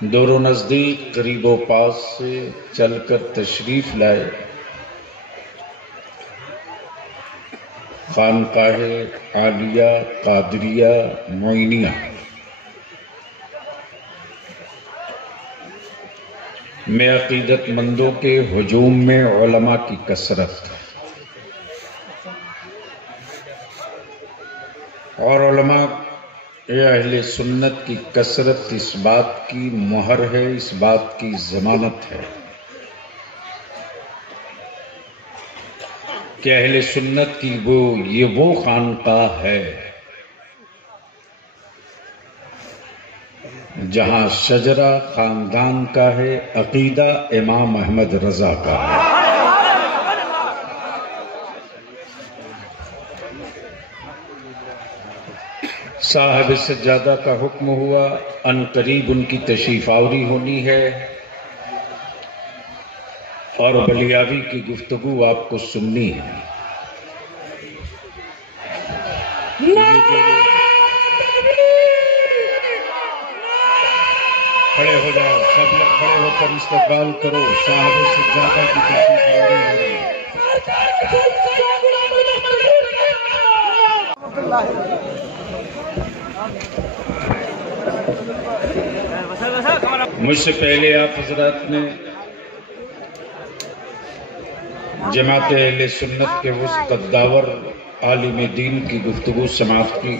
دور و نزدیک قریب و پاس سے چل کر تشریف لائے خانقاہ عالیہ قادریہ معینیہ میں عقیدت مندوں کے ہجوم میں علماء کی کثرت اور علماء اہل سنت کی کثرت اس بات کی مہر ہے، اس بات کی ضمانت ہے کہ اہل سنت کی وہ خانقاہ ہے جہاں شجرہ خاندان کا ہے، عقیدہ امام احمد رضا کا ہے۔ صاحب سجادہ کا حکم ہوا، ان قریب ان کی تشریف آوری ہونی ہے اور بلیاوی کی گفتگو آپ کو سننی ہے۔ کھڑے ہو جاؤ، سب لوگ کھڑے ہو کر استقبال کرو، صاحب سجادہ کی تشریف آوری ہو رہی ہے۔ مجھ سے پہلے آپ حضرات نے جماعت اہل سنت کے وسط داور عالم دین کی گفتگو سماعت کی۔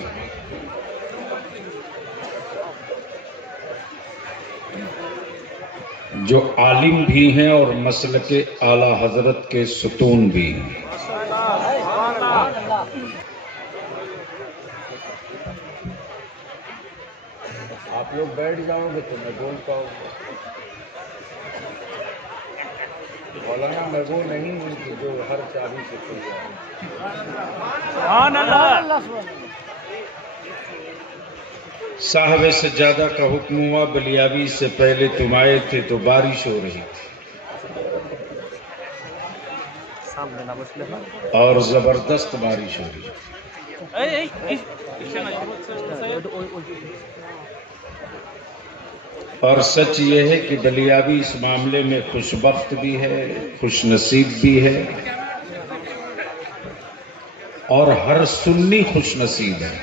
جو عالم بھی ہیں اور مسلک اعلی حضرت کے ستون بھی ہیں۔ آپ لوگ بیٹھ جاؤ گے تو میں بول پاؤں گا۔ مولانا میں وہ نہیں ہوں کہ جو ہر چابی سے کھل جائے۔ سبحان اللہ۔ صاحب سجادہ کا حکم ہوا، بلیاوی سے پہلے تم آئے تھے تو بارش ہو رہی تھی اور زبردست بارش ہو رہی تھی، اور سچ یہ ہے کہ بلیاوی اس معاملے میں خوش بخت بھی ہے، خوش نصیب بھی ہے، اور ہر سنی خوش نصیب ہے۔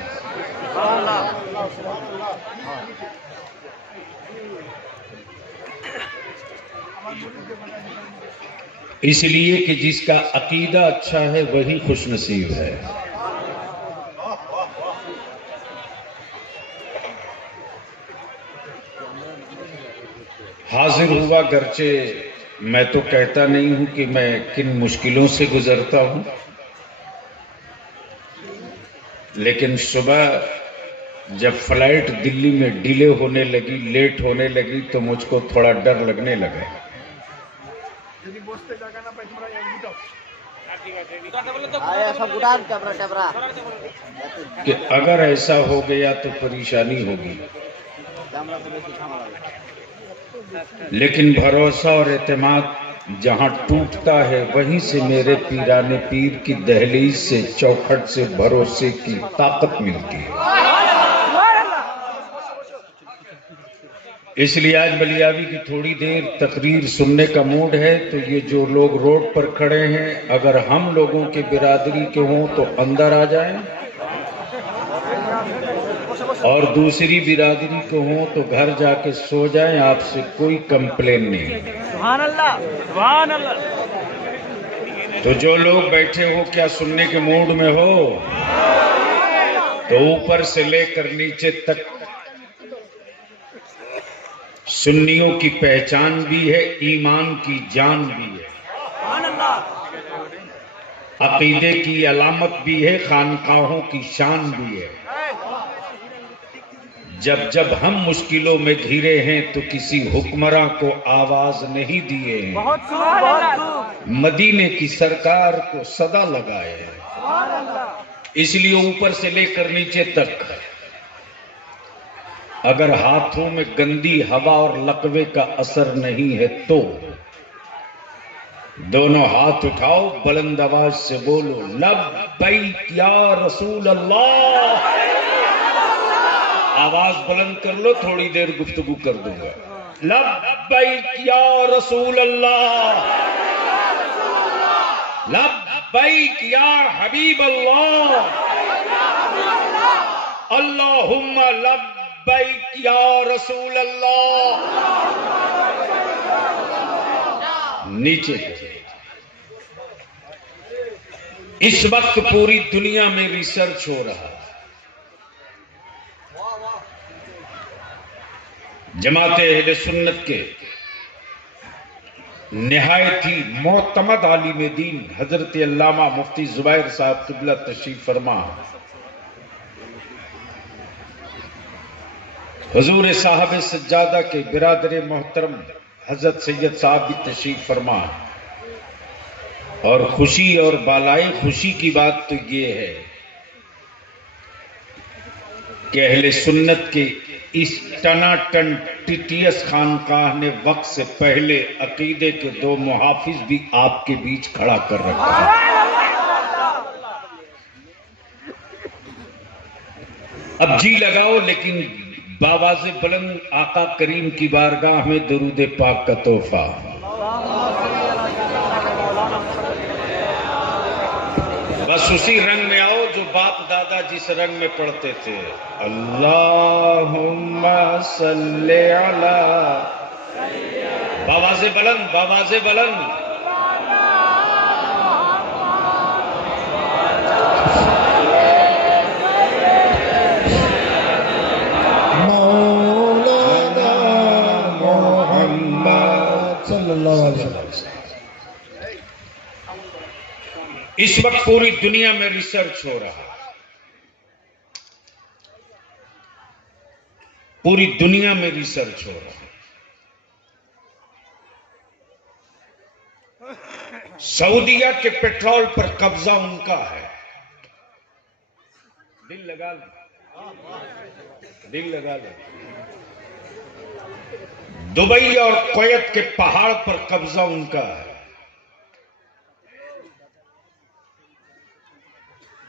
اس لیے کہ جس کا عقیدہ اچھا ہے وہی خوش نصیب ہے۔ حاضر ہوا، گرچہ میں تو کہتا نہیں ہوں کہ میں کن مشکلوں سے گزرتا ہوں، لیکن صبح جب فلائٹ دلی میں ڈیلے ہونے لگی، لیٹ ہونے لگی، تو مجھ کو تھوڑا ڈر لگنے لگا کہ اگر ایسا ہو گیا تو پریشانی ہوگی، لیکن بھروسہ اور اعتماد جہاں ٹوٹتا ہے وہیں سے میرے پیرانے پیر کی دہلیز سے، چوکھٹ سے بھروسے کی طاقت ملتی ہے۔ اس لیے آج بلیاوی کی تھوڑی دیر تقریر سننے کا موڈ ہے، تو یہ جو لوگ روڈ پر کھڑے ہیں اگر ہم لوگوں کے برادری کے ہوں تو اندر آ جائیں، اور دوسری برادری کو ہوں تو گھر جا کے سو جائیں، آپ سے کوئی کمپلین نہیں۔ سبحان اللہ، سبحان اللہ۔ تو جو لوگ بیٹھے ہو کیا سننے کے موڈ میں ہو؟ تو اوپر سے لے کر نیچے تک سنیوں کی پہچان بھی ہے، ایمان کی جان بھی ہے، عقیدے کی علامت بھی ہے، خانقاہوں کی شان بھی ہے۔ جب جب ہم مشکلوں میں گھرے ہیں تو کسی حکمراں کو آواز نہیں دیے ہیں، مدینے کی سرکار کو صدا لگائے ہیں۔ اس لیے اوپر سے لے کر نیچے تک اگر ہاتھوں میں گندی ہوا اور لقوے کا اثر نہیں ہے تو دونوں ہاتھ اٹھاؤ، بلند آواز سے بولو، لبیک یا رسول اللہ۔ آواز بلند کر لو، تھوڑی دیر گفتگو کر دوں گا۔ لبیک یا رسول اللہ، لبیک یا حبیب اللہ، اللہم لبیک یا رسول اللہ۔ نیچے اس وقت پوری دنیا میں ریسرچ ہو رہا ہے۔ جماعت اہل سنت کے نہایت ہی معتمد عالم دین حضرت علامہ مفتی زبیر صاحب قبلہ تشریف فرما، حضور صاحب سجادہ کے برادر محترم حضرت سید صاحب بھی تشریف فرما، اور خوشی اور بالائی خوشی کی بات تو یہ ہے کہ اہل سنت کے اس ٹناٹن ٹیٹیس خانقاہ نے وقت سے پہلے عقیدے کے 2 محافظ بھی آپ کے بیچ کھڑا کر رکھا ہے۔ اب جی لگاؤ، لیکن باواز بلند آقا کریم کی بارگاہ میں درود پاک کا تحفہ۔ بس اسی رنگ میں آؤ جو باپ دادا جس رنگ میں پڑھتے تھے، اللہم صلی علی، باواز بلند، باواز بلند۔ مولانا محمد صلی اللہ علیہ وسلم۔ اس وقت پوری دنیا میں ریسرچ ہو رہا ہے، پوری دنیا میں ریسرچ ہو رہا ہے۔ سعودیہ کے پیٹرول پر قبضہ ان کا ہے، دل لگا لو، دل لگا لو۔ دبئی اور کویت کے پہاڑ پر قبضہ ان کا ہے،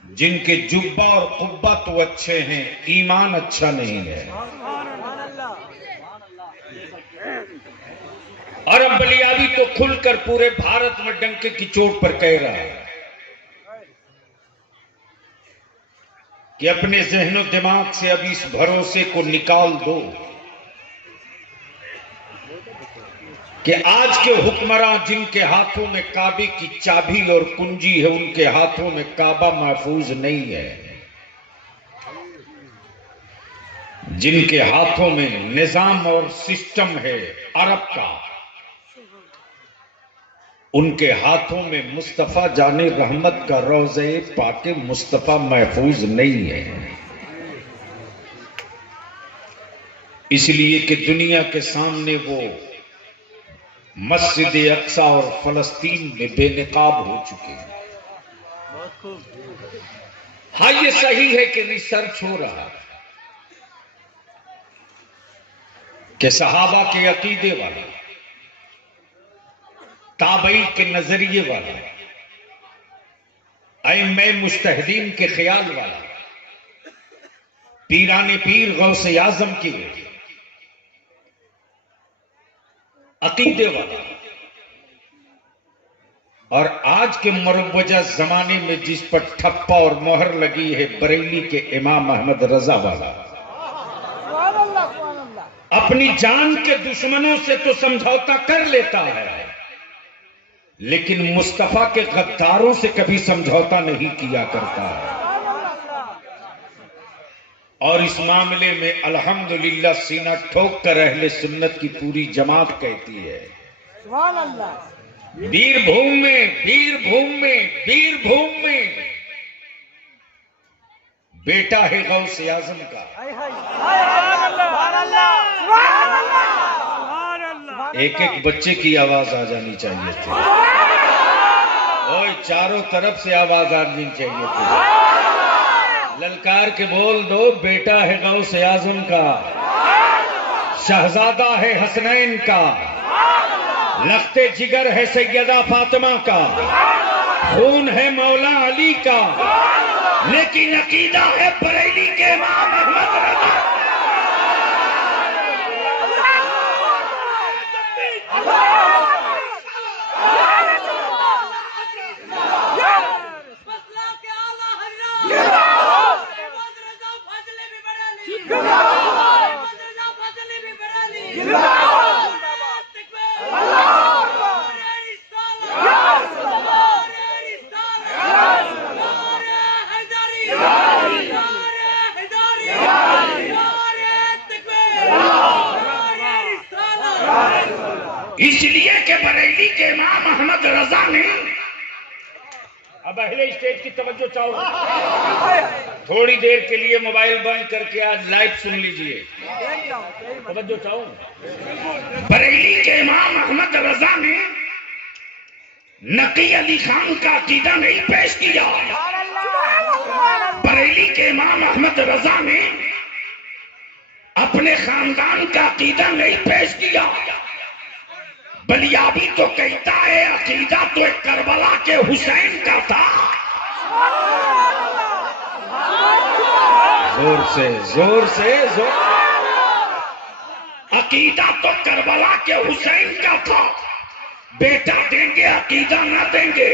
جن کے جبہ اور قبہ تو اچھے ہیں، ایمان اچھا نہیں ہے۔ عرب بلیابی تو کھل کر پورے بھارت میں ڈنکے کی چوٹ پر کہہ رہا ہے کہ اپنے ذہن و دماغ سے اب اس بھروسے کو نکال دو کہ آج کے حکمراں جن کے ہاتھوں میں کعبے کی چابی اور کنجی ہے، ان کے ہاتھوں میں کعبہ محفوظ نہیں ہے۔ جن کے ہاتھوں میں نظام اور سسٹم ہے عرب کا، ان کے ہاتھوں میں مصطفیٰ جان رحمت کا روضہ پاک مصطفیٰ محفوظ نہیں ہے۔ اس لیے کہ دنیا کے سامنے وہ مسجد اقصی اور فلسطین میں بے نقاب ہو چکے ہیں۔ ہاں یہ صحیح ہے کہ ریسرچ ہو رہا ہے کہ صحابہ کے عقیدے والا، تابعین کے نظریے والا، ائمہ مجتہدین کے خیال والا، پیران پیر غوث اعظم کی عقیدے والا، اور آج کے مروجہ زمانے میں جس پر ٹھپا اور مہر لگی ہے بریلی کے امام احمد رضا والا، اپنی جان کے دشمنوں سے تو سمجھوتا کر لیتا ہے، لیکن مصطفیٰ کے غداروں سے کبھی سمجھوتا نہیں کیا کرتا ہے۔ اور اس معاملے میں الحمدللہ سینہ ٹھوک کر اہل سنت کی پوری جماعت کہتی ہے، سبحان اللہ، بیر بھوم میں، بیر بھوم میں، بیر بھوم میں بیٹا ہے غوث اعظم کا۔ ایک ایک بچے کی آواز آ جانی چاہیے تھی، اور چاروں طرف سے آواز آنی چاہیے تھی۔ للکار کے بول دو، بیٹا ہے غوث اعظم کا، شہزادہ ہے حسنین کا، لخت جگر ہے سیدہ فاطمہ کا، خون ہے مولا علی کا، لیکن عقیدہ ہے بریلی کے امام احمد رضا۔ اس لیے کہ بریلی کے امام احمد رضا نے، اب اہل اسٹیج کی توجہ چاہو، تھوڑی دیر کے لیے موبائل بند کر کے آج لائیو سن لیجئے، توجہ چاہو۔ بریلی کے امام احمد رضا نے نقی علی خان کا عقیدہ نہیں پیش کیا، بریلی کے امام احمد رضا نے اپنے خاندان کا عقیدہ نہیں پیش کیا، بلیابی تو کہتا ہے عقیدہ تو ایک کربلا کے حسین کا تھا۔ زور سے زور سے زور، عقیدہ تو کربلا کے حسین کا تھا، بیٹا دیں گے عقیدہ نہ دیں گے،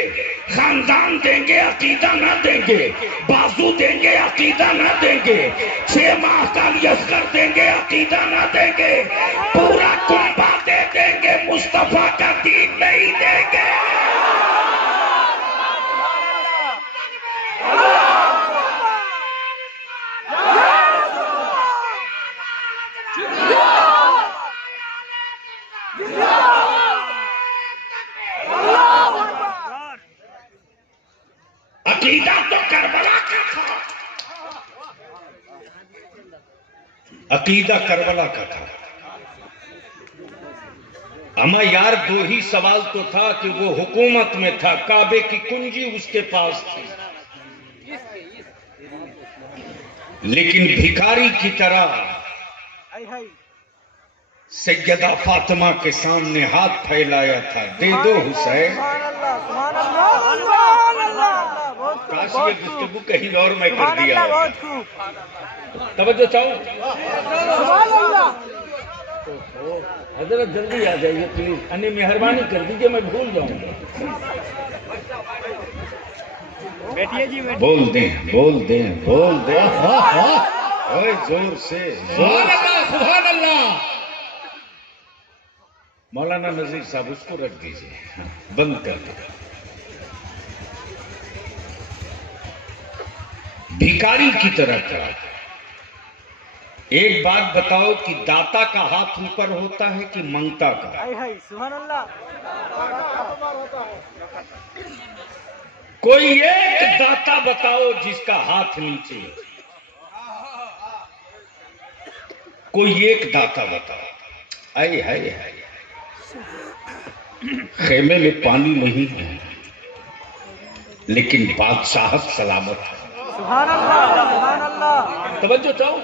خاندان دیں گے عقیدہ نہ دیں گے، بازو دیں گے عقیدہ نہ دیں گے، 6 ماہ کا اصغر دیں گے عقیدہ نہ دیں گے، پورا کنبہ دے دیں گے، مصطفیٰ کا دین نہیں دیں گے۔ عقیدہ تو کربلا کا تھا، عقیدہ کربلا کا تھا۔ اما یار 2 ہی سوال تو تھا کہ وہ حکومت میں تھا، کعبے کی کنجی اس کے پاس تھی، لیکن بھکاری کی طرح سیدہ فاطمہ کے سامنے ہاتھ پھیلایا تھا، دے دو حسین۔ کاش یہ گفتگو کہیں اور میں کر دیا ہے، توجہ چاہوں۔ حضرت جلدی آ جائیے پلیز، انہیں مہربانی کر دیجیے، میں بھول جاؤں گا۔ بول دیں بول دیں بول دیں، زور سے زور۔ سبحان اللہ۔ مولانا نذیر صاحب اس کو رکھ دیجیے، بند کر دیں۔ بھیکاری کی طرح کرا۔ ایک بات بتاؤ کہ داتا کا ہاتھ اوپر ہوتا ہے کہ منگتا کا؟ سبحان اللہ۔ کوئی ایک داتا بتاؤ جس کا ہاتھ نیچے، کوئی ایک داتا بتاؤ۔ آئے ہائے ہائے، خیمے میں پانی نہیں ہے لیکن بادشاہت سلامت ہے۔ سبحان اللہ سبحان اللہ۔ توجہ چاہو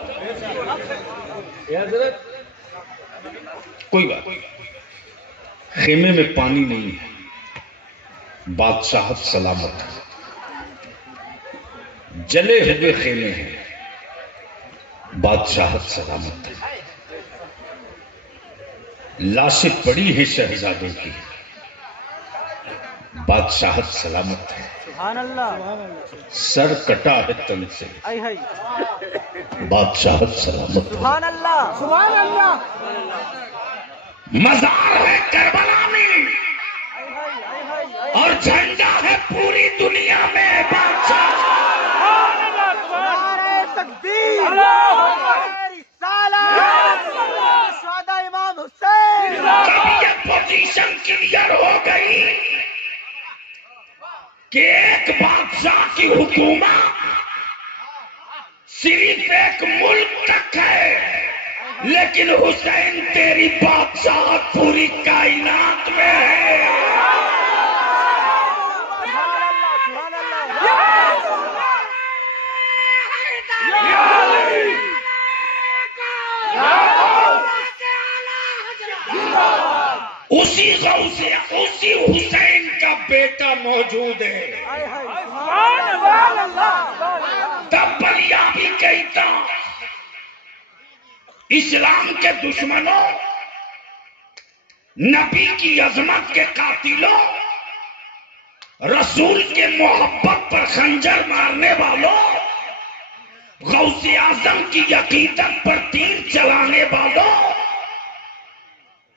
حضرت، کوئی بات، خیمے میں پانی نہیں ہے، بادشاہت سلامت ہے، جلے ہوئے خیمے ہیں، بادشاہت سلامت ہے، لاشیں پڑی ہیں شہزادے کی، بادشاہت سلامت ہے، سبحان اللہ، سر کٹا ہے تن سے، بادشاہت سلامت ہے، سبحان اللہ سبحان اللہ۔ مزار ہے کربلا میں اور جھنڈا ہے پوری دنیا میں، بادشاہ تکبیر، شہداء امام حسین۔ جب یہ پوزیشن کلیئر ہو گئی کہ ایک بادشاہ کی حکومت صرف ایک ملک تک ہے، لیکن حسین تیری بادشاہت پوری کائنات میں ہے۔ اسی غوثیہ، اسی حسین کا بیٹا موجود ہے۔ تب بلیا بھی کہتا، اسلام کے دشمنوں، نبی کی عظمت کے قاتلوں، رسول کے محبت پر خنجر مارنے والوں، غوث اعظم کی عقیدت پر تیر چلانے والوں،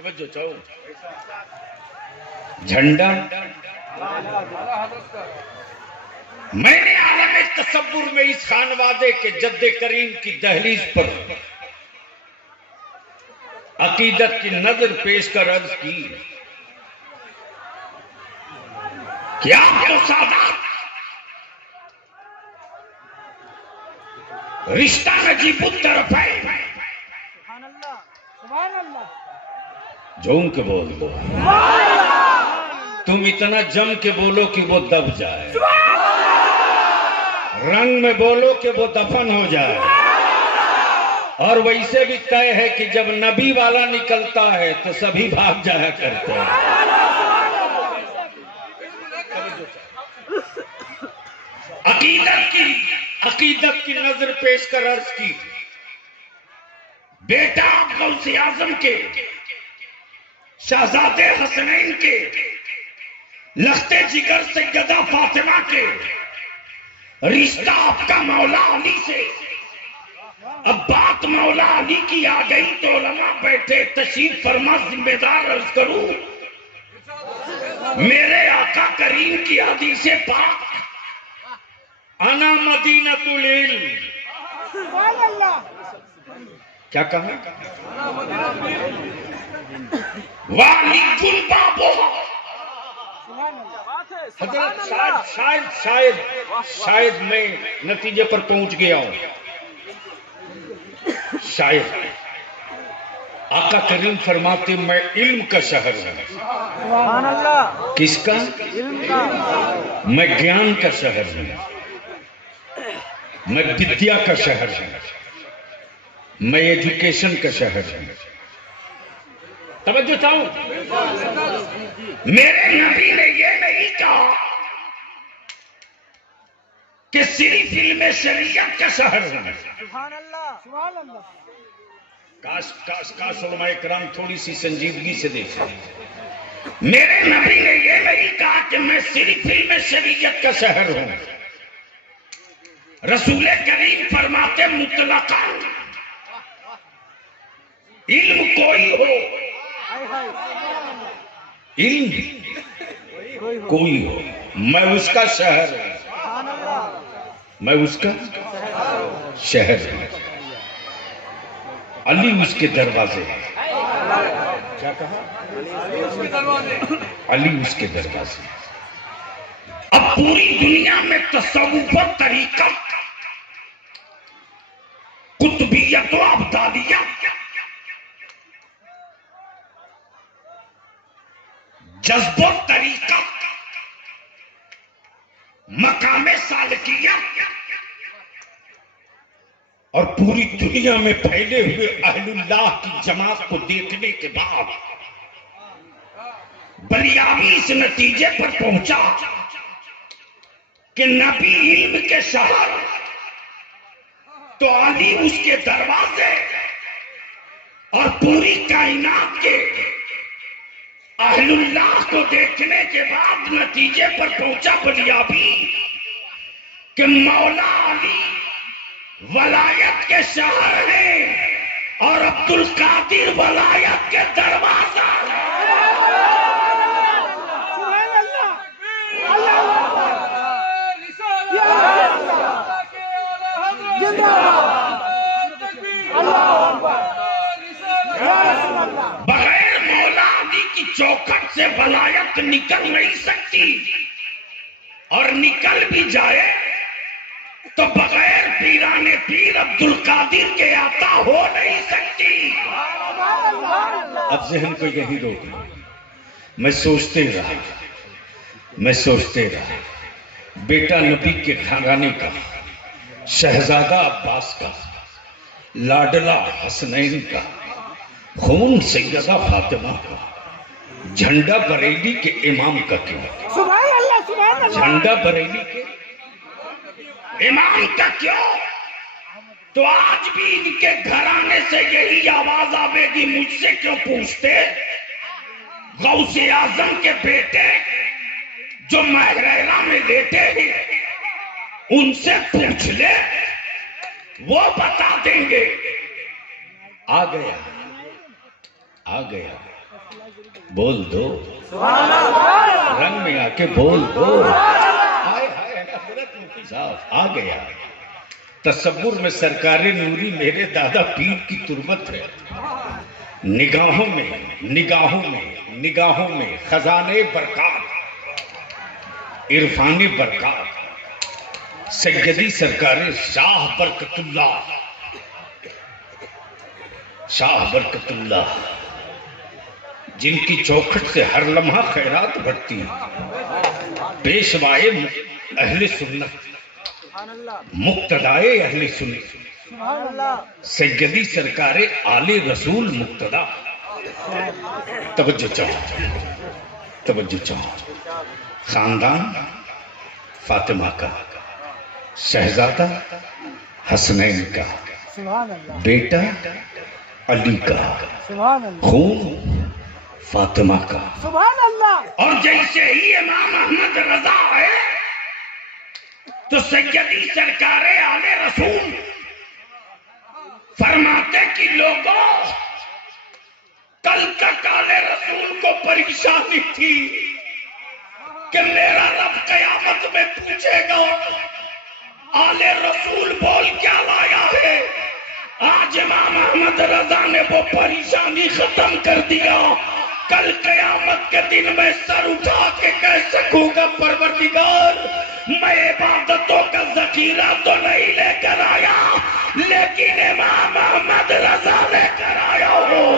توجہ چاہو جھنڈا میں نے عالم تصور میں اس خانوادے کے جد کریم کی دہلیز پر عقیدت کی نظر پیش کر عرض کی کہ آپ تو سادات رشتہ نجیب الطرفین سبحان اللہ سبحان اللہ جھوم کے بول دو تم اتنا جم کے بولو کہ وہ دب جائے رنگ میں بولو کہ وہ دفن ہو جائے اور ویسے بھی طے ہے کہ جب نبی والا نکلتا ہے تو سبھی بھاگ جایا کرتے ہیں عقیدت کی نظر پیش کر عرض کی بیٹا غوث اعظم کے شہزادے حسنین کے لختے جگر سیدہ فاطمہ کے رشتہ آپ کا مولا علی سے اب بات مولا علی کی آ گئی تو علماء بیٹھے تشریف فرما ذمہ دار عرض کروں میرے آقا کریم کی حدیث پاک انا مدینۃ العلم سبحان اللہ کیا کہا والی گل بابو حضرت شاید میں نتیجے پر پہنچ گیا ہوں شاید آقا کریم فرماتے میں علم کا شہر ہوں سبحان اللہ کس کا علم کا میں گیان کا شہر ہوں میں ودیا کا شہر ہوں میں ایجوکیشن کا شہر ہوں توجہ چاہوں میرے نبی نے یہ نہیں کہا کہ صرف علم شریعت کا شہر ہوں سبحان اللہ سبحان اللہ کاش علماء کرام تھوڑی سی سنجیدگی سے دیکھیں میرے نبی نے یہ نہیں کہا کہ میں صرف علم شریعت کا شہر ہوں رسول کریم فرماتے مطلقاً علم کوئی ہو علم کوئی ہو میں اس کا شہر ہوں سبحان اللہ میں اس کا شہر ہوں علی اس کے دروازے کیا کہا علی اس کے دروازے اب پوری دنیا میں تصوف و طریقت قطبیت و ابدالیت جذب و طریقت مقام سالکیت اور پوری دنیا میں پھیلے ہوئے اہل اللہ کی جماعت کو دیکھنے کے بعد بلیاوی اس نتیجے پر پہنچا کہ نبی علم کے شہر تو علی اس کے دروازے اور پوری کائنات کے اہل اللہ کو دیکھنے کے بعد نتیجے پر پہنچا بلیاوی کہ مولا علی ولایت کے شہر ہیں اور عبد القادر ولایت کے دروازہ بغیر مولا علی کی چوکھٹ سے ولایت نکل نہیں سکتی اور نکل بھی جائے تو بغیر پیران پیر عبد القادر کے عطا ہو نہیں سکتی اب ذہن کو یہی روک لو میں سوچتے رہا بیٹا نبی کے گھرانے کا شہزادہ عباس کا لاڈلا حسنین کا خون سیدہ فاطمہ کا جھنڈا بریلی کے امام کا کیوں سبحان اللہ سبحان اللہ جھنڈا بریلی کے امام کا کیوں تو آج بھی ان کے گھرانے سے یہی آواز آئے گی مجھ سے کیوں پوچھتے غوث اعظم کے بیٹے جو محرہ میں لیٹے ہیں ان سے پوچھ لے وہ بتا دیں گے آ گیا بول دو رنگ میں آ کے بول دو. حضرت مفتی صاحب آ گیا. تصور میں سرکار نوری میرے دادا پیر کی تربت ہے. نگاہوں میں نگاہوں میں نگاہوں میں خزانے برکات عرفان برکات سیدی سرکار شاہ برکت اللہ شاہ برکت اللہ جن کی چوکھٹ سے ہر لمحہ خیرات بڑھتی ہیں. پیشوائے اہل سنت مقتدائے اہل سنت سیدی سرکار آل رسول مقتدا. توجہ چاہو. خاندان فاطمہ کا، شہزادہ حسنین کا، بیٹا علی کا، خون فاطمہ کا. اور جیسے ہی امام احمد رضا ہے تو سیدی سرکار آل رسول فرماتے کہ لوگوں کل تک آل رسول کو پریشانی تھی کہ میرا رب قیامت میں پوچھے گا آل رسول بول کیا لایا ہے. آج امام احمد رضا نے وہ پریشانی ختم کر دیا. کل قیامت کے دن میں سر اٹھا کے کہہ سکوں گا پروردگار میں عبادتوں کا ذخیرہ تو نہیں لے کر آیا لیکن امام احمد رضا لے کر آیا ہوں.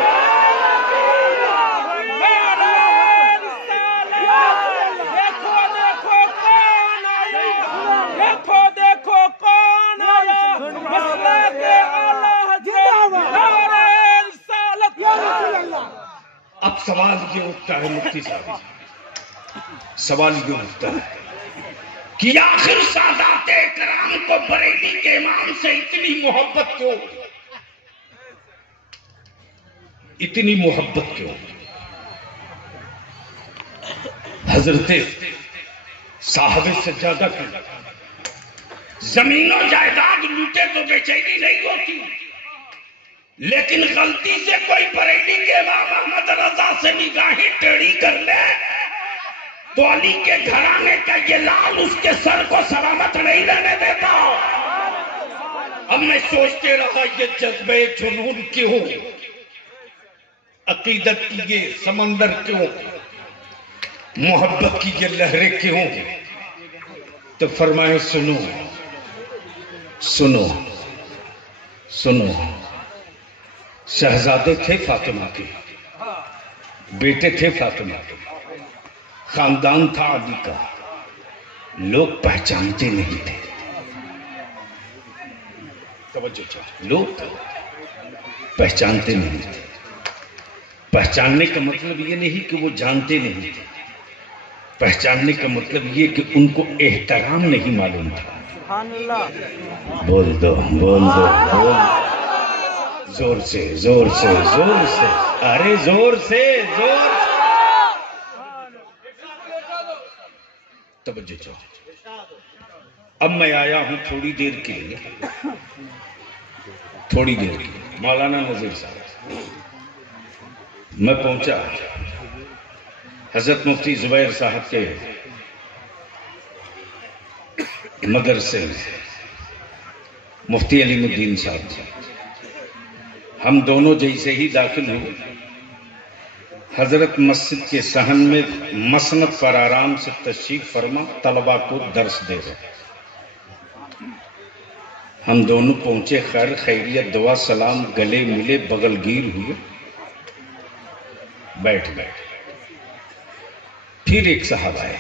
اب سوال یہ اٹھتا ہے مفتی صاحب، سوال یہ اٹھتا ہے کہ آخر سادات کرام کو بریلی کے امام سے اتنی محبت کیوں؟ اتنی محبت کیوں؟ حضرت صاحب سجادہ کی زمین و جائیداد لوٹے تو بے چینی نہیں ہوتی، لیکن غلطی سے کوئی بریلی کے امام احمد رضا سے نگاہیں ٹیڑھی کر لے تو علی کے گھرانے کا یہ لال اس کے سر کو سلامت نہیں رہنے دیتا. اب میں سوچتے رہا یہ جذبہ جنون کیوں، عقیدت کی یہ سمندر کیوں، محبت کی یہ لہریں کیوں؟ تو فرمائے سنو سنو سنو. شہزادے تھے فاطمہ کے، بیٹے تھے فاطمہ کے، خاندان تھا علی کا، لوگ پہچانتے نہیں تھے. توجہ چاہیے، لوگ پہچانتے نہیں تھے. پہچاننے کا مطلب یہ نہیں کہ وہ جانتے نہیں تھے، پہچاننے کا مطلب یہ کہ ان کو احترام نہیں معلوم تھا. بول دو بول دو بول دو. زور سے زور سے زور سے، ارے زور سے زور. توجہ چاہو. اب میں آیا ہوں تھوڑی دیر کے لیے، تھوڑی دیر کے لیے. مولانا نذیر صاحب میں پہنچا حضرت مفتی زبیر صاحب کے مدرسے میں، مفتی علیم الدین صاحب. ہم دونوں جیسے ہی داخل ہوئے حضرت مسجد کے صحن میں مسند پر آرام سے تشریف فرما طلبہ کو درس دے رہے. ہم دونوں پہنچے، خیر خیریت دعا سلام گلے ملے بغل گیر ہوئے، بیٹھ گئے. پھر ایک صاحب آئے،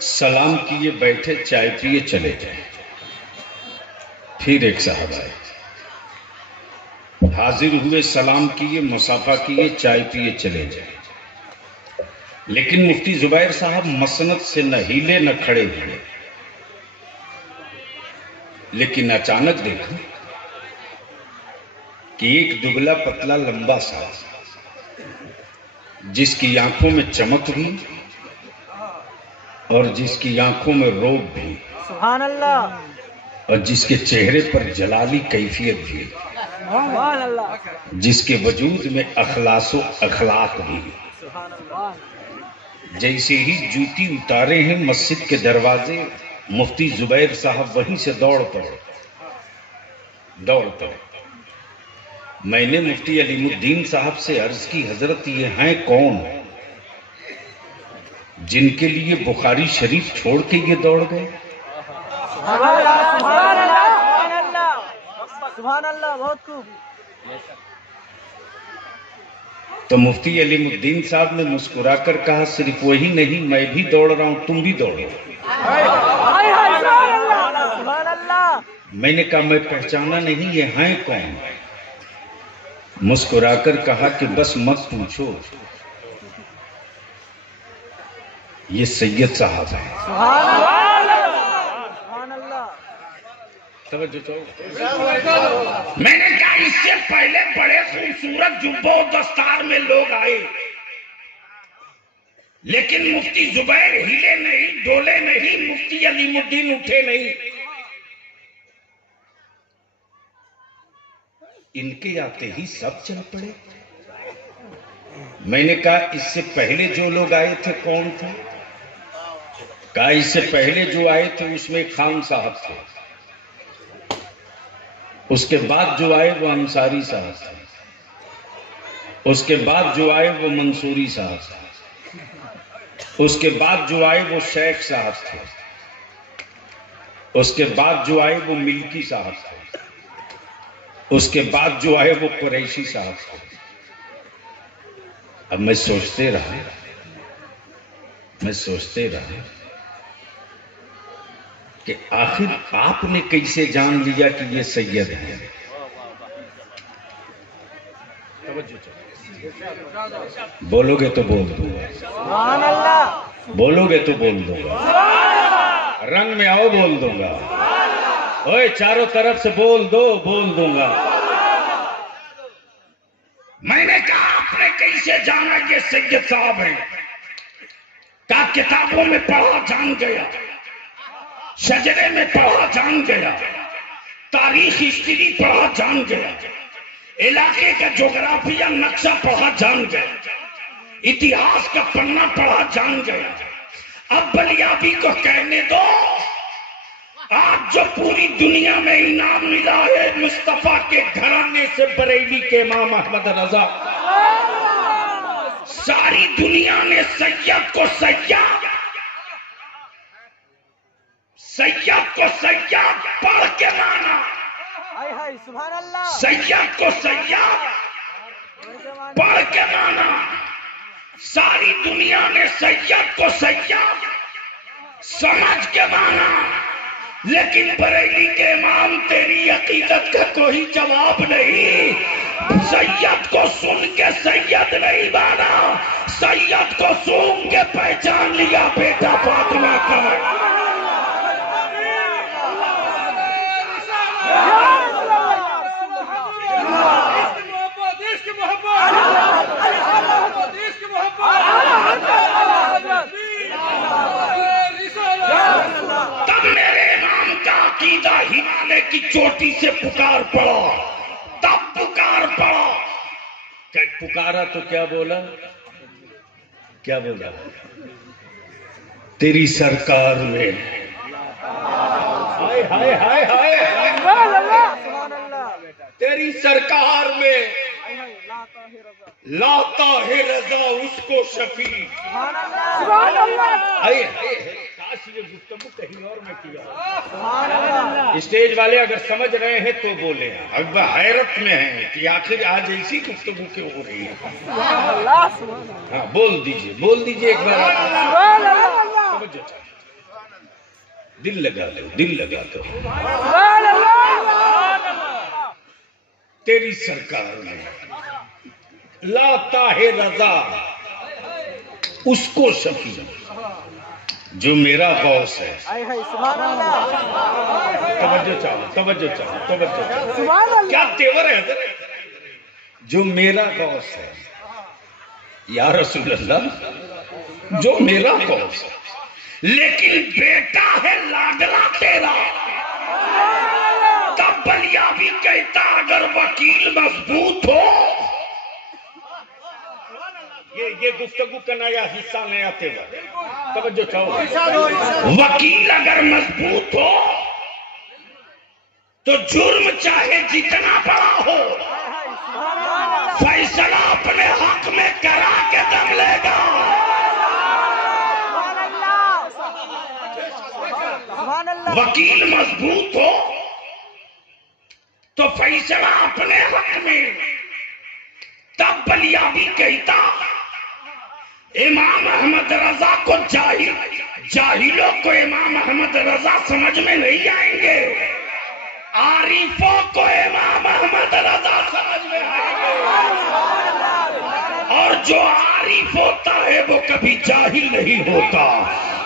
سلام کیے بیٹھے، چائے پیے چلے گئے. پھر ایک صاحب آئے، حاضر ہوئے، سلام کیے، مصافحہ کیے، چائے پیے چلے جائے. لیکن مفتی زبیر صاحب مسند سے نہ ہیلے نہ کھڑے ہوئے. لیکن اچانک دیکھا کہ ایک دبلا پتلا لمبا سا جس کی آنکھوں میں چمک بھی اور جس کی آنکھوں میں روب بھی، سبحان اللہ، اور جس کے چہرے پر جلالی کیفیت بھی، سبحان اللہ جس کے وجود میں اخلاص و اخلاق بھی. جیسے ہی جوتی اتارے ہیں مسجد کے دروازے، مفتی زبیر صاحب وہیں سے دوڑ پڑے. میں نے مفتی علیم الدین صاحب سے عرض کی، حضرت یہ ہیں کون جن کے لیے بخاری شریف چھوڑ کے یہ دوڑ گئے؟ سبحان اللہ بہت خوب. تو مفتی علیم الدین صاحب نے مسکرا کر کہا، صرف وہی نہیں، میں بھی دوڑ رہا ہوں، تم بھی دوڑو. سبحان اللہ. میں نے کہا میں پہچانا نہیں، یہ ہیں کون؟ مسکرا کر کہا کہ بس مت پوچھو، یہ سید صاحب ہیں. سبحان اللہ. میں نے کہا اس سے پہلے بڑے خوبصورت جبوں دستار میں لوگ آئے، لیکن مفتی زبیر ہلے نہیں، ڈولے نہیں، مفتی علیم الدین اٹھے نہیں. ان کے آتے ہی سب چل پڑے. میں نے کہا اس سے پہلے جو لوگ آئے تھے کون تھے؟ کہا اس سے پہلے جو آئے تھے اس میں خان صاحب تھے، اس کے بعد جو آئے وہ انصاری صاحب تھے، اس کے بعد جو آئے وہ منصوری صاحب تھے، اس کے بعد جو آئے وہ شیخ صاحب تھے، اس کے بعد جو آئے وہ ملکی صاحب تھے، اس کے بعد جو آئے وہ قریشی صاحب تھے. اب میں سوچتے رہا کہ آخر آپ نے کیسے جان لیا کہ یہ سید ہے؟ بولو گے تو بول دوں گا، سبحان اللہ. بولو گے تو بول دوں گا، رنگ میں آؤ بول دوں گا، اوے چاروں طرف سے بول دوں گا. میں نے کہا آپ نے کیسے جانا یہ سید صاحب ہیں؟ کہا کتابوں میں پڑھا جان گیا، شجرے میں پڑھا جان گیا، تاریخ ہسٹری پڑھا جان گیا، علاقے کا جغرافیہ نقشہ پڑھا جان گیا، اتہاس کا پنہ پڑھا جان گیا. اب بلیابی کو کہنے دو، آج جو پوری دنیا میں انعام ملا ہے مصطفیٰ کے گھرانے سے، بریلی کے امام احمد رضا، ساری دنیا نے سید کو سیاد پڑھ کے مانا، سبحان اللہ. سید کو سیاد پڑھ کے مانا. ساری دنیا نے سید کو سیاد سمجھ کے مانا، لیکن بریلی کے امام تیری عقیدت کا کوئی جواب نہیں. سید کو سن کے سید نہیں مانا، سید کو سن کے پہچان لیا بیٹا فاطمہ کا. تب میرے امام کا عقیدہ ہمالیہ کی چوٹی سے پکار پڑا، تب پکار پڑا. پکارا تو کیا بولا؟ تیری سرکار میں. تیری سرکار میں لاتا ہے رضا اس کو شفیع. کاش یہ گفتگو کہیں اور میں کیا. اسٹیج والے اگر سمجھ رہے ہیں تو بولے، اب حیرت میں ہیں کہ آخر آج ایسی گفتگو کیوں ہو رہی ہے. ہاں بول دیجئے ایک بار. دل لگا دو. تیری سرکار میں لاتا ہے رضا اس کو شفیع جو میرا غوث ہے. توجہ چاہو. کیا تیور ہے جو میرا غوث ہے. یا رسول اللہ، جو میرا غوث ہے، لیکن بیٹا ہے لاڈلا تیرا. تب بلیا بھی کہتا اگر وہ وکیل مضبوط ہو، یہ گفتگو کا نیا حصہ نیا تیور توجہ چاہو، وکیل اگر مضبوط ہو تو جرم چاہے جتنا بڑا ہو فیصلہ اپنے حق میں کرا کے دم لے گا۔ وکیل مضبوط ہو تو فیصلہ اپنے حق میں، تب بلیابی کہتا امام احمد رضا کو جاہلوں کو امام احمد رضا سمجھ میں نہیں آئیں گے، عارفوں کو امام احمد رضا سمجھ میں آئیں گے، اور جو عارف ہوتا ہے وہ کبھی جاہل نہیں ہوتا،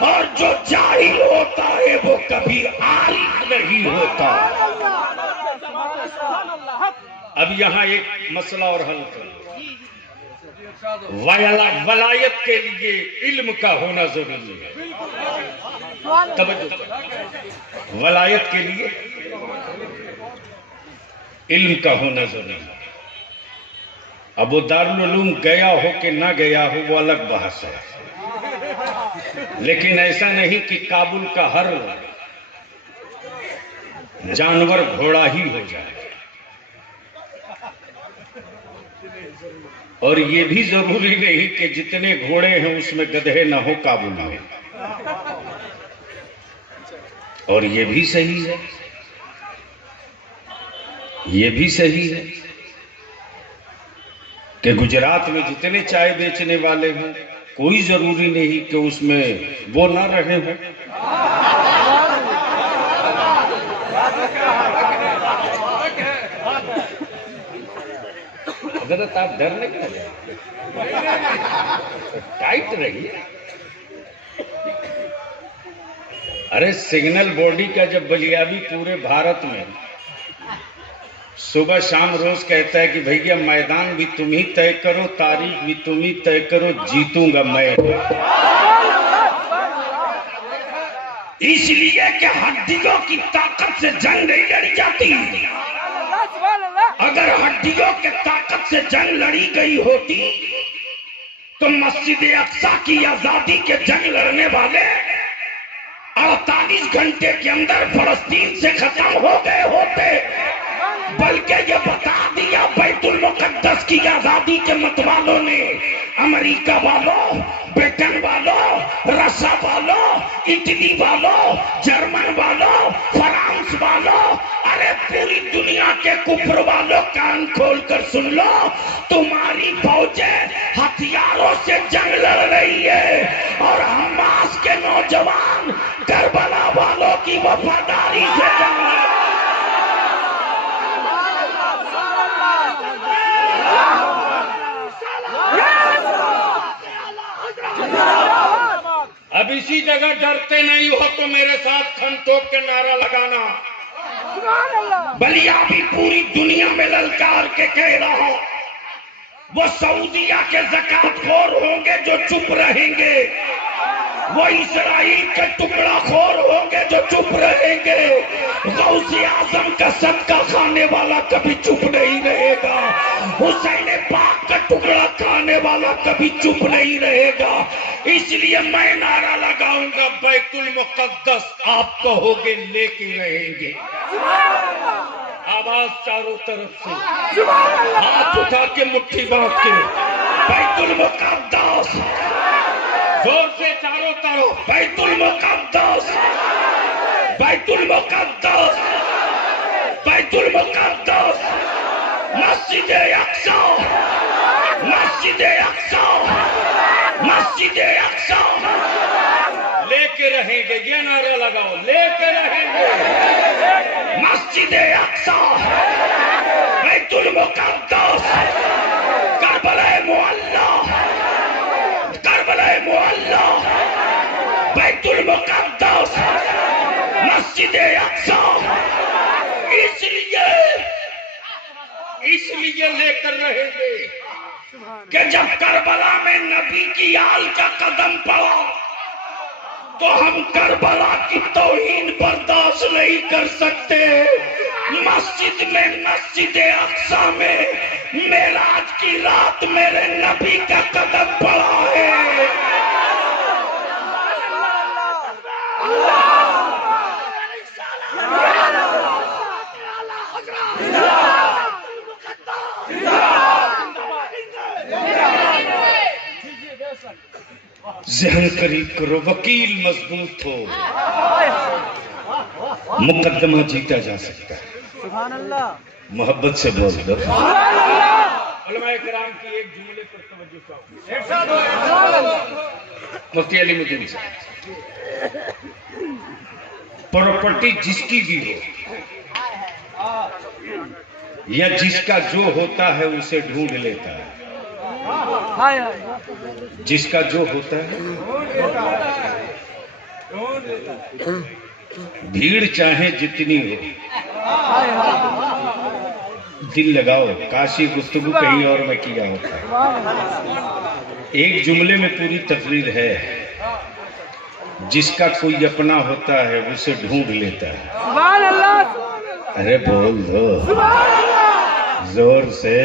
اور جو جاہل ہوتا ہے وہ کبھی عارف نہیں ہوتا۔ اب یہاں ایک مسئلہ اور حل کرو، ولایت کے لیے علم کا ہونا ضروری ہے، توجہ کرو، ولایت کے لیے علم کا ہونا ضروری ہے۔ اب وہ دارالعلوم گیا ہو کہ نہ گیا ہو وہ الگ بحث ہے، لیکن ایسا نہیں کہ کابل کا ہر جانور گھوڑا ہی ہو جائے، اور یہ بھی ضروری نہیں کہ جتنے گھوڑے ہیں اس میں گدھے نہ ہو کابل میں، اور یہ بھی صحیح ہے، یہ بھی صحیح ہے کہ گجرات میں جتنے چائے بیچنے والے ہیں کوئی ضروری نہیں کہ اس میں وہ نہ رہے ہوں۔ حضرت آپ ڈرنے کیا جائیں، ٹائٹ رہیے۔ ارے سگنل باڈی کا جب بلیابی پورے بھارت میں صبح شام روز کہتا ہے کہ بھیا میدان بھی تم ہی طے کرو، تاریخ بھی تم ہی طے کرو، جیتوں گا میں، اس لیے کہ ہڈیوں کی طاقت سے جنگ نہیں لڑی جاتی، اگر ہڈیوں کے طاقت سے جنگ لڑی گئی ہوتی تو مسجد اقصی کی آزادی کے جنگ لڑنے والے 48 گھنٹے کے اندر فلسطین سے ختم ہو گئے ہوتے، بلکہ یہ بتا دیا بیت المقدس کی آزادی کے متوالوں نے، امریکہ والوں، برٹن والوں، رشیا والوں، اٹلی والوں، جرمن والوں، فرانس والوں، ارے پوری دنیا کے کفر والوں کان کھول کر سن لو، تمہاری فوجیں ہتھیاروں سے جنگ لڑ رہی ہے، اور حماس کے نوجوان کربلا والوں کی وفاداری سے جنگ لڑ رہے ہیں۔ اب اسی جگہ ڈرتے نہیں ہو تو میرے ساتھ کھن ٹوک کے نعرہ لگانا، بلیابی پوری دنیا میں للکار کے کہہ رہا ہوں، وہ سعودیہ کے زکات خور ہوں گے جو چپ رہیں گے، وہ اسرائیل کے ٹکڑا خور ہوں گے جو چپ رہیں گے، غوث اعظم کا صدقہ کھانے والا کبھی چپ نہیں رہے گا، حسین پاک کا ٹکڑا کھانے والا کبھی چپ نہیں رہے گا، اس لیے میں نعرہ لگاؤں گا بیت المقدس آپ کہو گے لے کے رہیں گے، آواز چاروں طرف سے، ہاتھ اٹھا کے مٹھی باندھ کے، بیت المقدس، زور سے چاروں طرف، بیت المقدس، بیت المقدس، بیت المقدس، مسجد اقصی، مسجد اقصی، مسجد اقصی، لے کے رہیں گے، یہ نعرہ لگاؤ، لے کے رہیں گے، مسجد اقصی، بیت المقدس، کربلا معلی، کربلا معلی، بیت المقدس، مسجد اقصی، اس لیے لے کر رہیں گے کہ جب کربلا میں نبی کی آل کا قدم پڑا تو ہم کربلا کی توہین برداشت نہیں کر سکتے، مسجد میں مسجد اقصی میں معراج کی رات میرے نبی کا قدم پڑا ہے. ذہن قریب کرو، وکیل مضبوط ہو، مقدمہ جیتا جا سکتا ہے. سبحان اللہ. محبت سے بول دو. علماء کرام کی ایک جملے پر توجہ چاہیے. مفتی علی مدین صاحب، پراپرٹی جس کی بھی ہو یا جس کا جو ہوتا ہے اسے ڈھونڈ لیتا ہے. جس کا جو ہوتا ہے بھیڑ چاہے جتنی ہو، دل لگاؤ. کاشی گفتگو کہیں اور میں کیا ہوتا ہے. ایک جملے میں پوری تقریر ہے. جس کا کوئی اپنا ہوتا ہے اسے ڈھونڈ لیتا ہے. سبحان اللہ. ارے بول دو زور سے،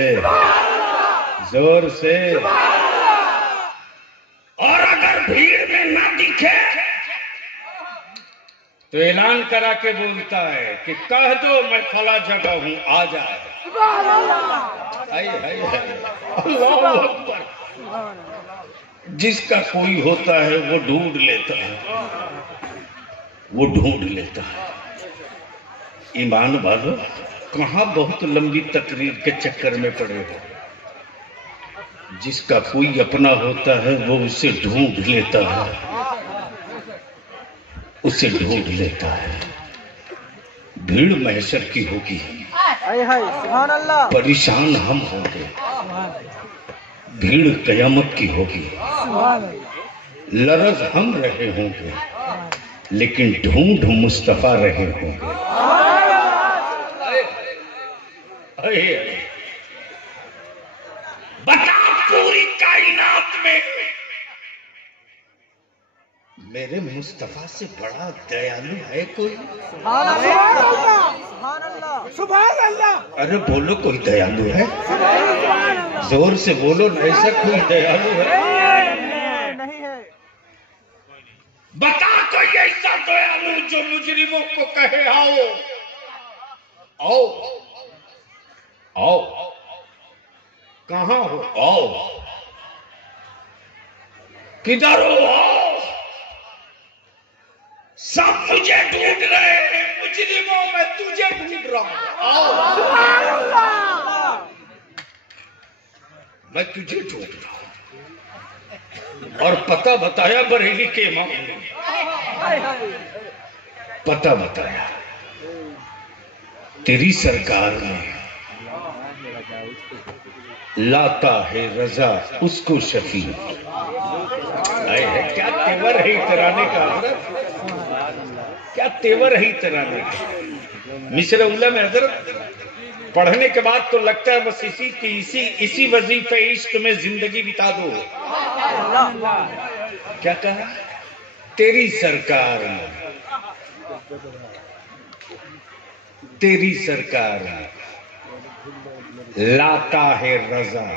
زور سے. اور اگر بھیڑ میں نہ دکھے تو اعلان کرا کے بولتا ہے کہ کہہ دو میں فلاں جگہ ہوں، آ جائے. اللہ اکبر. جس کا کوئی ہوتا ہے وہ ڈھونڈ لیتا ہے، وہ ڈھونڈ لیتا ہے. ایمان والو، کہاں بہت لمبی تقریر کے چکر میں پڑے ہو. جس کا کوئی اپنا ہوتا ہے وہ اسے ڈھونڈ لیتا ہے، اسے ڈھونڈ لیتا ہے. بھیڑ محشر کی ہوگی، سبحان اللہ. پریشان ہم ہوں گے. بھیڑ قیامت کی ہوگی، لرز ہم رہے ہوں گے لیکن ڈھونڈ مصطفیٰ رہے ہوں گے. بتا پوری کائنات میں میرے مصطفیٰ سے بڑا دیالو ہے کوئی؟ سبحان اللہ. سبحان اللہ. ارے بولو کوئی دیالو ہے؟ زور سے بولو، ایسا کوئی دیالو ہے؟ نہیں ہے. بتا کوئی ایسا دیالو جو مجرموں کو کہے آؤ آؤ آؤ. کہاں ہو؟ آؤ. کدھر ہو؟ آؤ. سب مجھے ڈھونڈ رہے ہیں، مجرموں میں تجھے ڈھونڈ رہا ہوں. آؤ. میں تجھے ڈھونڈ رہا ہوں. اور پتہ بتایا بریلی کے امام نے. پتہ بتایا تیری سرکار نے لاتا ہے رضا اس کو شفیع. کیا تیور ہے اترانے کا حضرت، کیا تیور ہے اترانے کا. مصر اولیٰ میں حضرت پڑھنے کے بعد تو لگتا ہے بس اسی وظیفے عشق میں زندگی بتا دو. کیا کہا؟ تیری سرکار نے، تیری سرکار نے لاتا ہے رضا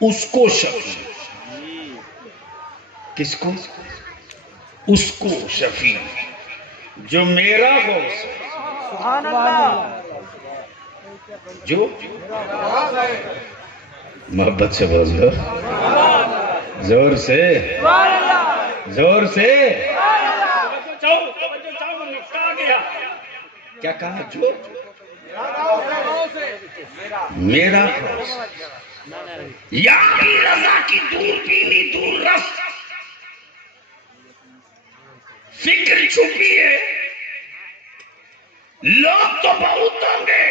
اس کو شفیع. کس کو؟ اس کو شفیع جو میرا غوث ہے. سبحان اللہ. جو محبت سے بول دو، زور سے، زور سے. کیا کہا؟ جو میرا غوث. یاری رضا کی دور بینی دور رس فکر چھپی ہے. لوگ تو بہت ہوں گے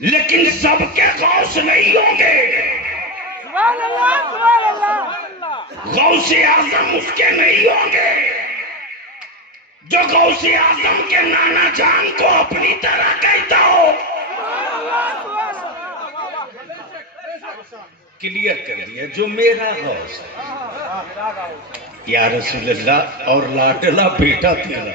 لیکن سب کے غوث نہیں ہوں گے. غوث اعظم اس کے نہیں ہوں گے جو غوث اعظم کے نانا جان کو اپنی طرح کہتا ہو. کلیئر کر دیا جو میرا غوث ہے. یا رسول اللہ، اور لاڈلا بیٹا تیرا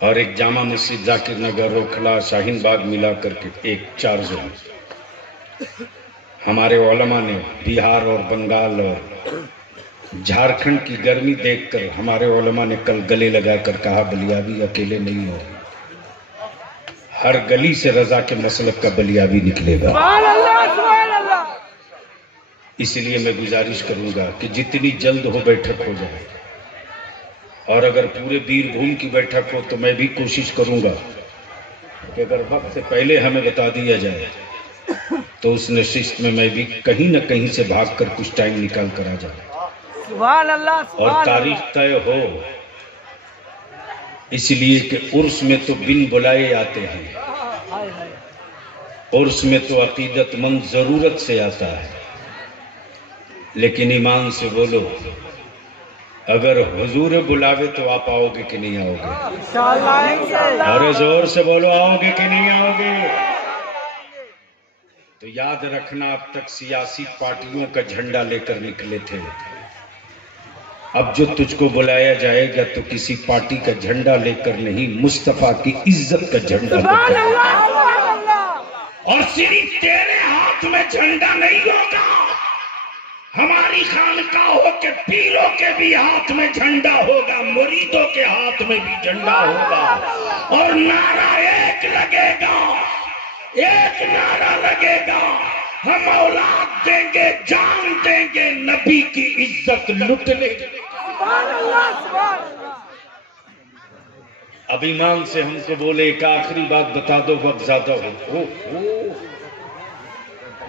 اور ایک جامع مسجد ذاکر نگر روکھلا شاہین باغ ملا کر کے ایک 4 زون. ہمارے علماء نے بہار اور بنگال اور جھارکھنڈ کی گرمی دیکھ کر ہمارے علماء نے کل گلے لگا کر کہا بلیاوی اکیلے نہیں ہو، ہر گلی سے رضا کے مسلک کا بلیاوی نکلے گا. اس لیے میں گزارش کروں گا کہ جتنی جلد ہو بیٹھک ہو جائے، اور اگر پورے بیر بھوم کی بیٹھک ہو تو میں بھی کوشش کروں گا کہ اگر وقت سے پہلے ہمیں بتا دیا جائے تو اس نشست میں بھی کہیں نہ کہیں سے بھاگ کر کچھ ٹائم نکال کر آ جائے اور تاریخ طے ہو. اس لیے کہ عرس میں تو بن بلائے آتے ہیں، عرس میں تو عقیدت مند ضرورت سے آتا ہے. لیکن ایمان سے بولو، اگر حضور بلاوے تو آپ آؤ گے کہ نہیں آؤ گے؟ اور زور سے بولو، آؤ گے کہ نہیں آؤ گے؟ تو یاد رکھنا، اب تک سیاسی پارٹیوں کا جھنڈا لے کر نکلے تھے، اب جو تجھ کو بلایا جائے گا تو کسی پارٹی کا جھنڈا لے کر نہیں، مصطفیٰ کی عزت کا جھنڈا لے کر. اور صرف تیرے ہاتھ میں جھنڈا نہیں ہوگا، ہماری خانقاہوں کے پیروں کے بھی ہاتھ میں جھنڈا ہوگا، مریدوں کے ہاتھ میں بھی جھنڈا ہوگا، اور نعرہ ایک لگے گا، ایک نعرہ لگے گا، ہم اولاد دیں گے، جان دیں گے، نبی کی عزت لٹ لیں گے. اب ایمان سے ہم کو بولے ایک آخری بات بتا دو، وقت زیادہ ہو.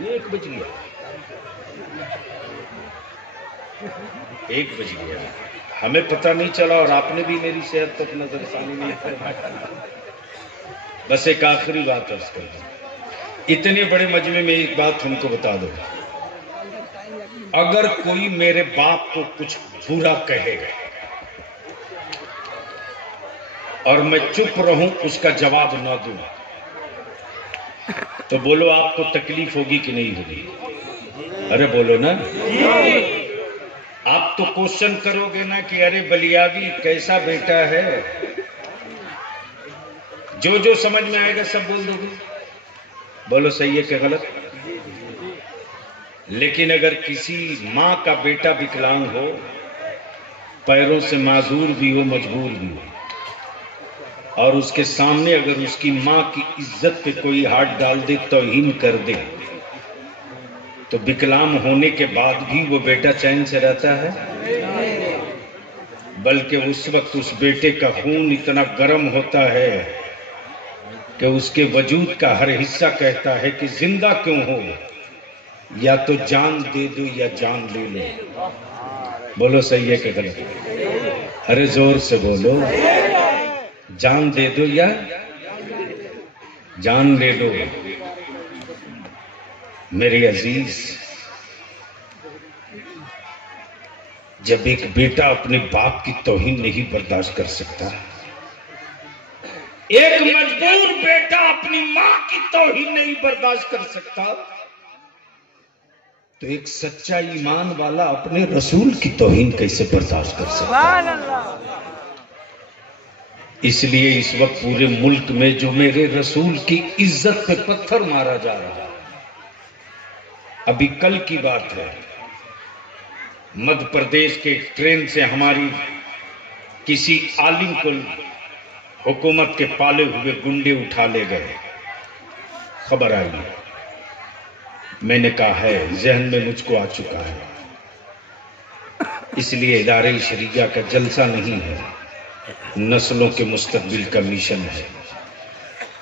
1 بج گیا، 1 بج گیا، ہمیں پتہ نہیں چلا اور آپ نے بھی میری صحت تک نظر ثانی نہیں کی. بس ایک آخری بات عرض کر دوں، اتنے بڑے مجمع میں ایک بات ہم کو بتا دو، اگر کوئی میرے باپ کو کچھ برا کہے گا اور میں چپ رہوں، اس کا جواب نہ دوں، تو بولو آپ کو تکلیف ہوگی کہ نہیں ہوگی؟ ارے بولو نا. آپ تو کوشچن کرو گے نا کہ ارے بلیاوی کیسا بیٹا ہے، جو سمجھ میں آئے گا سب بول دو گے. بولو صحیح ہے کہ غلط؟ لیکن اگر کسی ماں کا بیٹا وکلانگ ہو، پیروں سے معذور بھی ہو، مجبور بھی ہو، اور اس کے سامنے اگر اس کی ماں کی عزت پہ کوئی ہاتھ ڈال دے، توہین کر دے، تو وکلانگ ہونے کے بعد بھی وہ بیٹا چین سے رہتا ہے؟ بلکہ اس وقت اس بیٹے کا خون اتنا گرم ہوتا ہے کہ اس کے وجود کا ہر حصہ کہتا ہے کہ زندہ کیوں ہو، یا تو جان دے دو یا جان لے لو. بولو صحیح ہے کہ غلط؟ ارے زور سے بولو، جان دے دو یا جان لے لو. میرے عزیز، جب ایک بیٹا اپنے باپ کی توہین نہیں برداشت کر سکتا، ایک مجبور بیٹا اپنی ماں کی توہین نہیں برداشت کر سکتا، تو ایک سچا ایمان والا اپنے رسول کی توہین کیسے برداشت کر سکتا؟ اس لیے اس وقت پورے ملک میں جو میرے رسول کی عزت پہ پتھر مارا جا رہا ہے، ابھی کل کی بات ہے، مدھیہ پردیش کے ٹرین سے ہماری کسی عالم کو حکومت کے پالے ہوئے گنڈے اٹھا لے گئے. خبر آئی، میں نے کہا ہے، ذہن میں مجھ کو آ چکا ہے. اس لیے ادارے شریعہ کا جلسہ نہیں ہے، نسلوں کے مستقبل کا مشن ہے.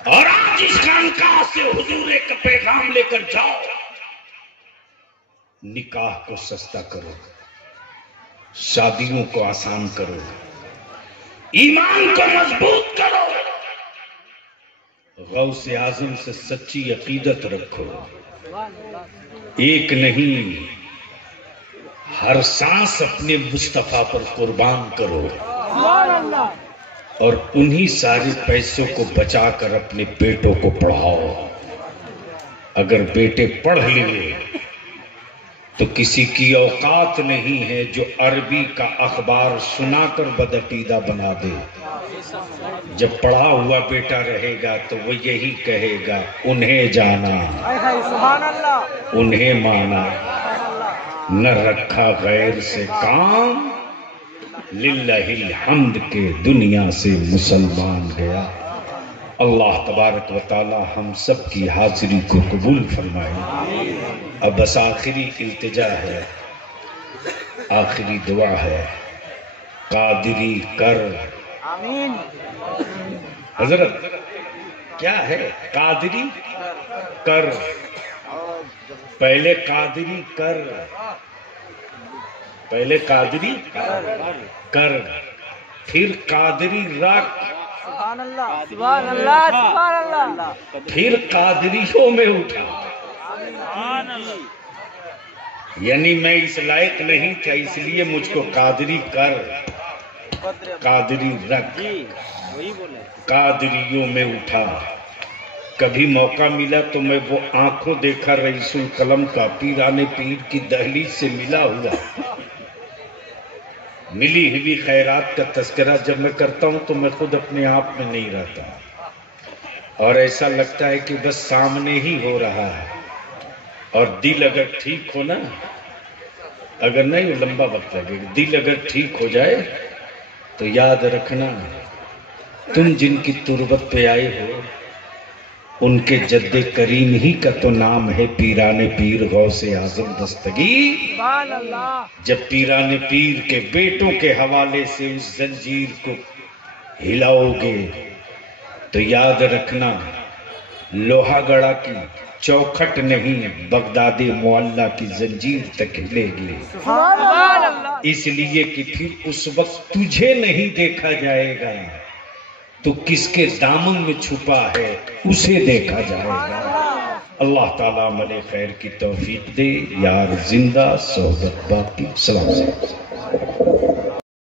اور آج اس خانقاہ سے حضور کا پیغام لے کر جاؤ، نکاح کو سستا کرو، شادیوں کو آسان کرو، ایمان کو مضبوط کرو، غوث اعظم سے سچی عقیدت رکھو، ایک نہیں ہر سانس اپنے مصطفیٰ پر قربان کرو، اور انہی سارے پیسوں کو بچا کر اپنے بیٹوں کو پڑھاؤ. اگر بیٹے پڑھ لیے تو کسی کی اوقات نہیں ہے جو عربی کا اخبار سنا کر بدعقیدہ بنا دے. جب پڑھا ہوا بیٹا رہے گا تو وہ یہی کہے گا انہیں جانا انہیں مانا نہ رکھا غیر سے کام للہ الحمد کے دنیا سے مسلمان گیا. اللہ تبارک و تعالی ہم سب کی حاضری کو قبول فرمائے. اب بس آخری التجا ہے، آخری دعا ہے. قادری کر آمین. حضرت کیا ہے؟ قادری کر. پہلے قادری کر، پہلے قادری کر، پھر قادری رکھ، سبحان اللہ سبحان اللہ سبحان اللہ، پھر قادریوں میں اٹھا. یعنی میں اس لائق نہیں تھا اس لیے مجھ کو قادری کر، قادری رکھ، قادریوں میں اٹھا. کبھی موقع ملا تو میں وہ آنکھوں دیکھا رئیس القلم کا پیران پیر کی دہلیز سے ملا ہوا ملی ہوئی خیرات کا تذکرہ جب میں کرتا ہوں تو میں خود اپنے آپ میں نہیں رہتا اور ایسا لگتا ہے کہ بس سامنے ہی ہو رہا ہے. اور دل اگر ٹھیک ہو نا، اگر نہیں لمبا وقت لگے گا، دل اگر ٹھیک ہو جائے تو یاد رکھنا تم جن کی تربت پہ آئے ہو ان کے جد کریم ہی کا تو نام ہے پیران پیر غوث اعظم دستگیر. سبحان اللہ. جب پیران پیر کے بیٹوں کے حوالے سے اس زنجیر کو ہلاؤ گے تو یاد رکھنا لوہا گڑا کی چوکھٹ نہیں بغداد معلیٰ کی زنجیر تک ہلے گی. سبحان اللہ. اس لیے کہ پھر اس وقت تجھے نہیں دیکھا جائے گا تو کس کے دامن میں چھپا ہے اسے دیکھا جائے گا. اللہ تعالیٰ عمل خیر کی توفیق دے. یار زندہ صحبت باقی. السلام علیکم.